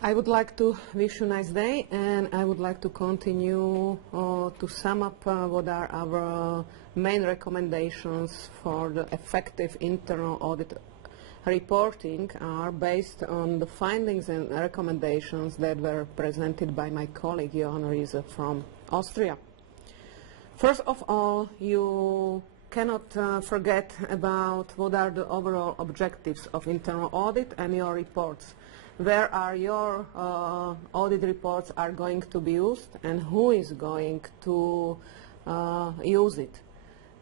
I would like to wish you a nice day, and I would like to continue to sum up what are our main recommendations for the effective internal audit reporting are based on the findings and recommendations that were presented by my colleague Johann Riese from Austria. First of all, you cannot forget about what are the overall objectives of internal audit and your reports. Where are your audit reports are going to be used and who is going to use it.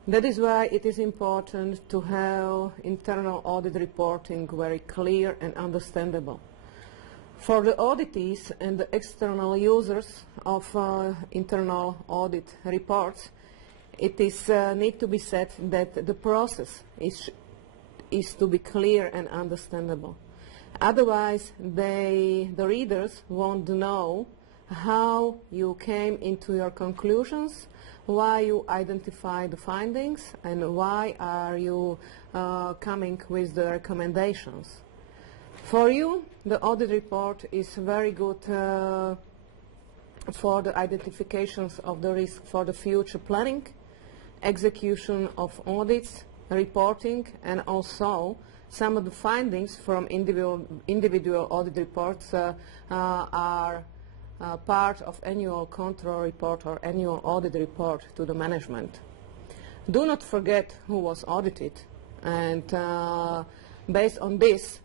That is why it is important to have internal audit reporting very clear and understandable. For the auditees and the external users of internal audit reports, it is need to be said that the process is to be clear and understandable. Otherwise, the readers won't know how you came into your conclusions, why you identify the findings, and why are you coming with the recommendations. For you, the audit report is very good for the identifications of the risk for the future planning, execution of audits, reporting, and also some of the findings from individual audit reports are part of annual control report or annual audit report to the management. Do not forget who was audited, and based on this,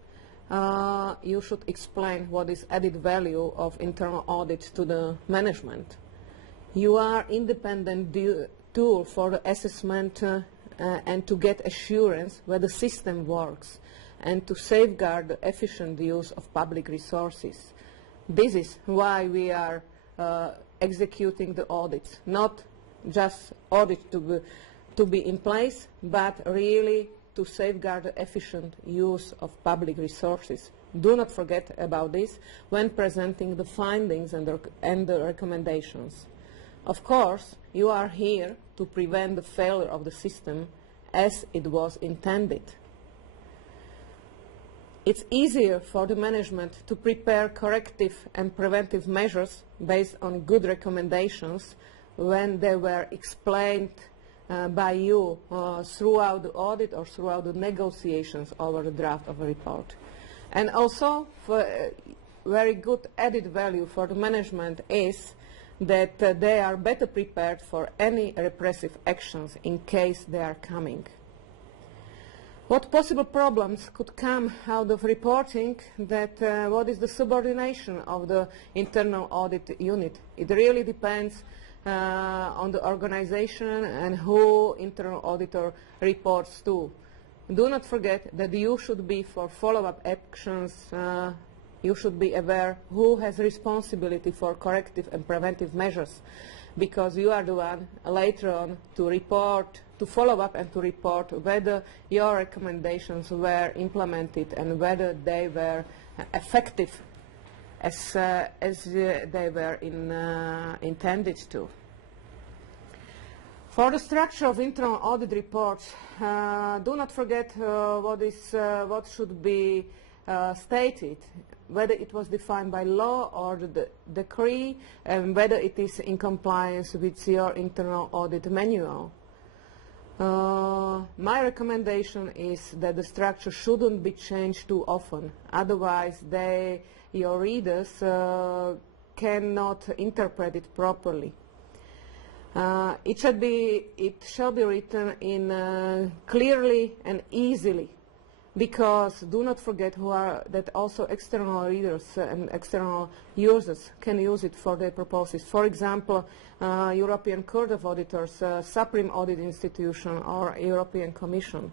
you should explain what is added value of internal audit to the management. You are independent tool for the assessment and to get assurance where the system works and to safeguard the efficient use of public resources. This is why we are executing the audits, not just audit to be in place, but really to safeguard the efficient use of public resources. Do not forget about this when presenting the findings and the recommendations. Of course, you are here to prevent the failure of the system as it was intended. It's easier for the management to prepare corrective and preventive measures based on good recommendations when they were explained by you throughout the audit or throughout the negotiations over the draft of a report. And also, for very good added value for the management is that they are better prepared for any repressive actions in case they are coming. What possible problems could come out of reporting that what is the subordination of the internal audit unit? It really depends on the organization and who internal auditor reports to. Do not forget that you should be for follow-up actions. You should be aware who has responsibility for corrective and preventive measures, because you are the one later on to report, to follow up and to report whether your recommendations were implemented and whether they were effective as they were intended to. For the structure of internal audit reports, do not forget what should be stated, whether it was defined by law or the decree, and whether it is in compliance with your internal audit manual. My recommendation is that the structure shouldn't be changed too often, otherwise your readers cannot interpret it properly. It shall be written in clearly and easily, because do not forget that also external readers and external users can use it for their purposes. For example, European Court of Auditors, Supreme Audit Institution, or European Commission.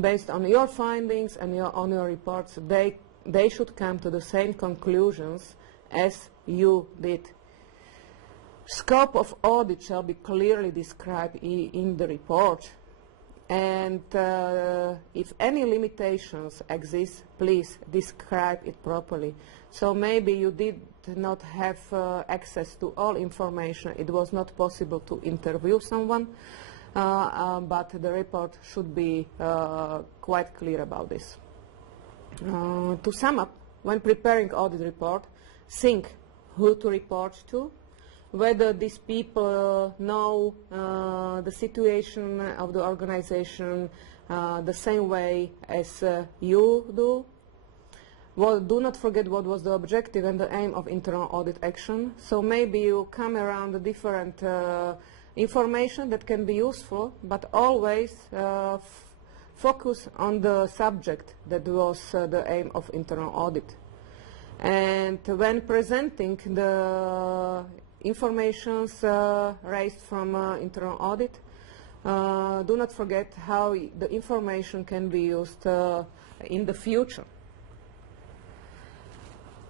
Based on your findings and on your reports, they should come to the same conclusions as you did. Scope of audit shall be clearly described in the report. And if any limitations exist, please describe it properly. So maybe you did not have access to all information. It was not possible to interview someone, but the report should be quite clear about this. To sum up, when preparing audit report, think who to report to, whether these people know the situation of the organization the same way as you do. Well, do not forget what was the objective and the aim of internal audit action. So maybe you come around the different information that can be useful, but always focus on the subject that was the aim of internal audit. And when presenting the informations raised from internal audit, do not forget how the information can be used in the future.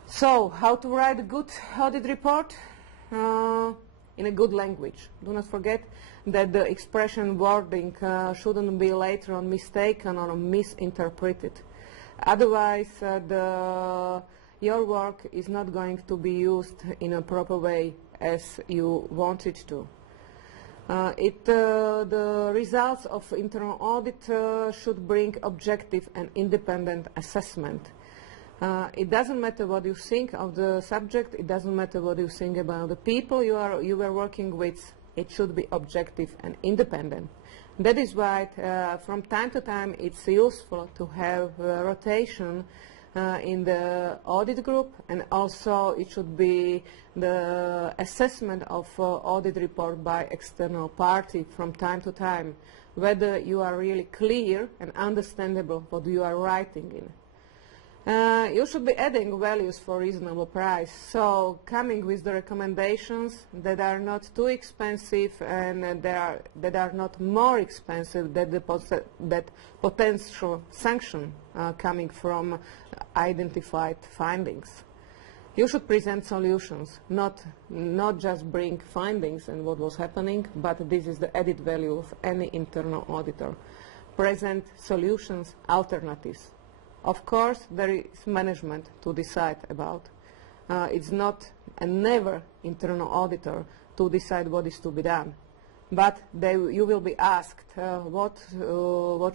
So, how to write a good audit report? In a good language. Do not forget that the expression wording shouldn't be later on mistaken or misinterpreted. Otherwise, your work is not going to be used in a proper way as you want it to. The results of internal audit should bring objective and independent assessment. It doesn't matter what you think of the subject, it doesn't matter what you think about the people you were working with, it should be objective and independent. That is why from time to time it's useful to have rotation in the audit group, and also it should be the assessment of audit report by external party from time to time, whether you are really clear and understandable what you are writing in. You should be adding values for reasonable price, so coming with the recommendations that are not too expensive and that are not more expensive than that potential sanction coming from identified findings. You should present solutions, not just bring findings and what was happening, but this is the added value of any internal auditor. Present solutions, alternatives. Of course, there is management to decide about. It's not and never internal auditor to decide what is to be done. But you will be asked what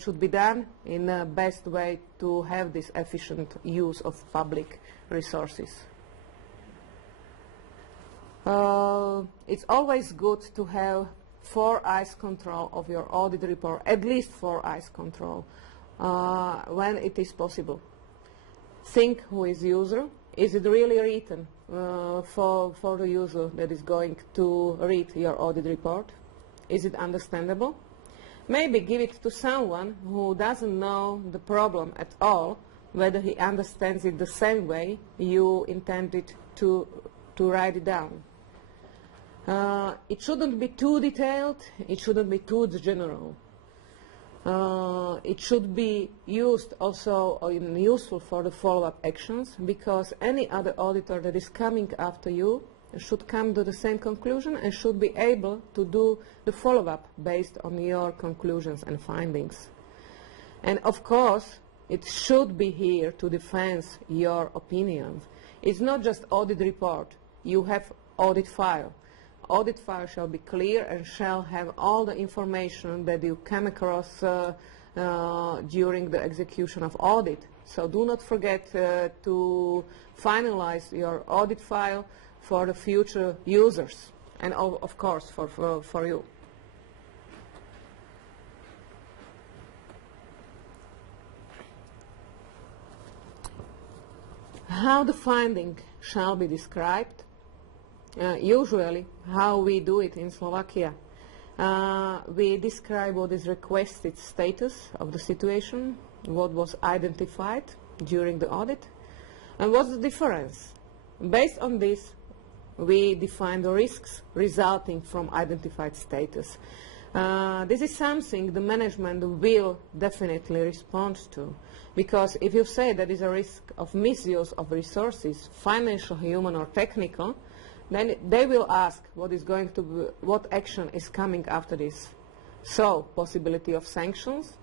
should be done in the best way to have this efficient use of public resources. It's always good to have 4 eyes control of your audit report, at least 4 eyes control. When it is possible. Think who is user. Is it really written for the user that is going to read your audit report? Is it understandable? Maybe give it to someone who doesn't know the problem at all, whether he understands it the same way you intended to write it down. It shouldn't be too detailed, it shouldn't be too general. It should be used also useful for the follow-up actions, because any other auditor that is coming after you should come to the same conclusion and should be able to do the follow-up based on your conclusions and findings. And of course, it should be here to defend your opinions. It's not just audit report. You have audit file. Audit file shall be clear and shall have all the information that you come across during the execution of audit. So do not forget to finalize your audit file for the future users and of course for you. How the finding shall be described? Usually, how we do it in Slovakia, we describe what is requested status of the situation, what was identified during the audit, and what's the difference. Based on this, we define the risks resulting from identified status. This is something the management will definitely respond to, because if you say that is a risk of misuse of resources, financial, human, or technical, then they will ask what action is coming after this. So, possibility of sanctions,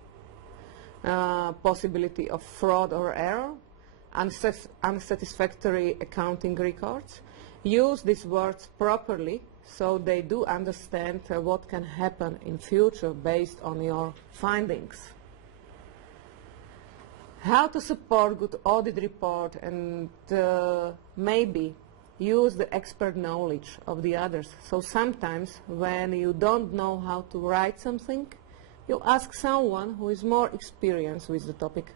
possibility of fraud or error, unsatisfactory accounting records. Use these words properly so they do understand what can happen in future based on your findings. How to support good audit report and maybe use the expert knowledge of the others. So sometimes when you don't know how to write something, you ask someone who is more experienced with the topic.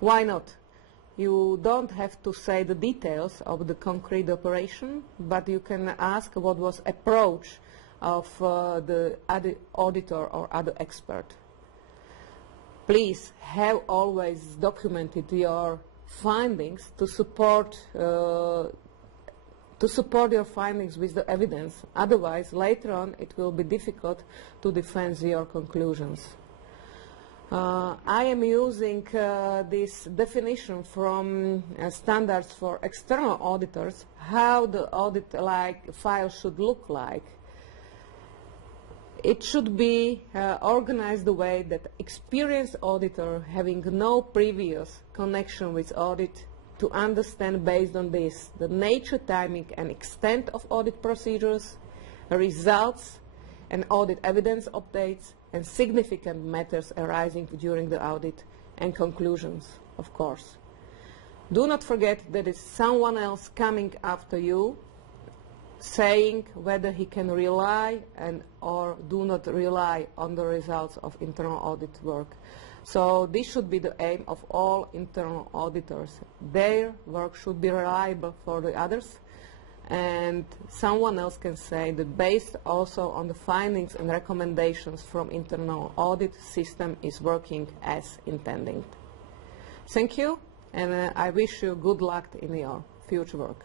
Why not? You don't have to say the details of the concrete operation, but you can ask what was approach of the other auditor or other expert. Please have always documented your findings to support your findings with the evidence. Otherwise, later on, it will be difficult to defend your conclusions. I am using this definition from standards for external auditors, how the audit file should look like. It should be organized the way that experienced auditor having no previous connection with audit to understand based on this the nature, timing and extent of audit procedures, results and audit evidence updates and significant matters arising during the audit and conclusions, of course. Do not forget that it's someone else coming after you saying whether he can rely or do not rely on the results of internal audit work. So this should be the aim of all internal auditors. Their work should be reliable for the others, and someone else can say that based also on the findings and recommendations from internal audit, system is working as intended. Thank you, and I wish you good luck in your future work.